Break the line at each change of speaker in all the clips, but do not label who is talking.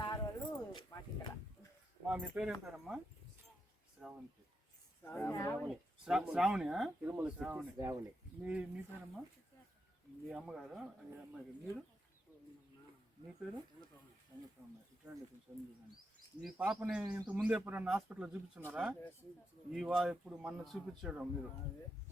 Sir వాళ్ళు మాకు ఇక్కడ
మా మీ పేరు ఏం పేరమ్మా? శ్రావంతి
శ్రావణి.
తిరుమల
శ్రావణి.
శ్రావణి.
మీ మీ పేరమ్మా? మీ అమ్మగారు? మీ అమ్మాయి మీరు? మీ పేరు. ఇట్లాంటి కొంచెం చూడండి. ఈ పాపని ఇంత ముందు ఎప్పుడన్నా హాస్పిటల్లో చూపించున్నారా? ఈ వా ఇప్పుడు మొన్న చూపించడం మీరు.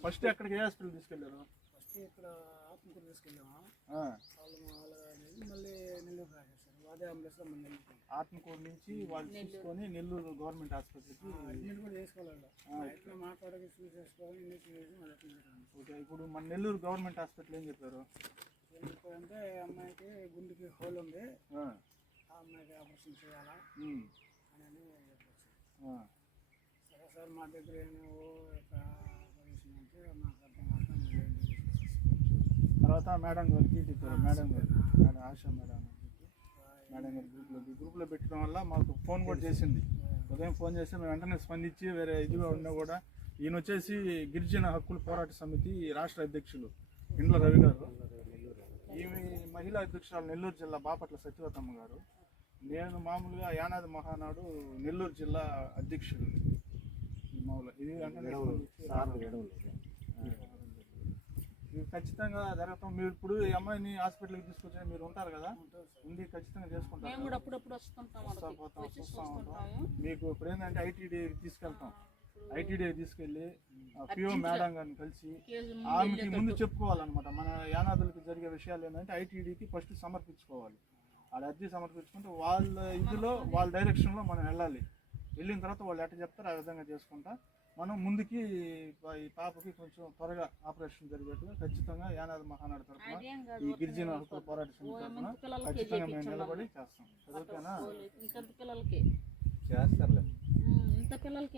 ఫస్ట్ ఎక్కడికి ఏ హాస్పిటల్ తీసుకెళ్ళారు
ఫస్ట్ ఇక్కడ ఆత్మకూరు తీసుకెళ్ళాము
ఆ,
వాళ్ళు వాళ్ళు అనేది మళ్ళీ నెల్లూరు రాసేసారు అదే అంబులెన్స్లో మన
ఆత్మకూరు నుంచి వాళ్ళు తీసుకొని నెల్లూరు గవర్నమెంట్ హాస్పిటల్కి
అడ్మిట్ కూడా చేసుకోవాలి ఎట్లా మాట్లాడక చూసి చేసుకోవాలి ఇన్ని చూసి మళ్ళీ ఎట్లా పెట్టాలి
ఓకే ఇప్పుడు మన నెల్లూరు గవర్నమెంట్ హాస్పిటల్ ఏం చెప్పారు?
ఎందుకంటే అమ్మాయికి గుండెకి హోల్ ఉంది.
ఆ,
అమ్మాయికి ఆపరేషన్ చేయాలా అని చెప్పచ్చు. సరే సార్ మా దగ్గర ఏమో ఆపరేషన్ అంటే మాకు అర్థం కాక
తర్వాత మేడం గారికి చెప్పారు. మేడం గారు మేడం ఆశా మేడం. మేడం గారి గ్రూప్లో గ్రూప్లో పెట్టడం వల్ల మాకు ఫోన్ కూడా చేసింది. ఉదయం ఫోన్ చేస్తే మేము వెంటనే స్పందించి వేరే ఇదిగా ఉన్నా కూడా ఈయన వచ్చేసి గిరిజన హక్కుల పోరాట సమితి రాష్ట్ర అధ్యక్షులు ఇండ్ల రవి గారు. ఈమె మహిళా అధ్యక్షురాలు నెల్లూరు జిల్లా బాపట్ల సత్యవతమ్మ గారు. నేను మామూలుగా యానాది మహానాడు నెల్లూరు జిల్లా అధ్యక్షుడు ఈ మామూలు ఇది వెంటనే స్పందించి
సార్ వేయడం లేదు
ఇది ఖచ్చితంగా జరగటం. మీరు ఇప్పుడు ఈ అమ్మాయిని హాస్పిటల్కి తీసుకొచ్చి మీరు ఉంటారు కదా? ఉండి ఖచ్చితంగా చేసుకుంటారు.
మేము కూడా అప్పుడప్పుడు వస్తుంటాం
వస్తా
వాళ్ళకి.
పోతాం
వచ్చి
చూస్తా ఉంటాం
చూస్తుంటాము
మీకు ఇప్పుడు ఏంటంటే ఐటీడీ తీసుకెళ్తాం. ఐటీడీ తీసుకెళ్ళి పిఓ మేడం గారిని కలిసి
కేజీ
ఆమెకి ముందు చెప్పుకోవాలన్నమాట. మన యానాదులకి జరిగే విషయాలు ఏంటంటే ఐటీడీకి ఫస్ట్ సమర్పించుకోవాలి. వాళ్ళ అర్జీ సమర్పించుకుంటే వాళ్ళ ఇదిలో వాళ్ళ డైరెక్షన్లో మనం వెళ్ళాలి. వెళ్ళిన తర్వాత వాళ్ళు ఎట్ట చెప్తారో ఆ విధంగా చేసుకుంటా. మనం ముందుకి ఈ పాపకి కొంచెం త్వరగా ఆపరేషన్ జరిగేట్టుగా ఖచ్చితంగా యానాది మహానాడు తరఫున ఈ గిరిజన హక్కుల పోరాట సమితి తరఫున ఖచ్చితంగా మేము. నిలబడి చేస్తాం.
పిల్లలకి?
చేస్తారులే.
ఇంత పిల్లలకి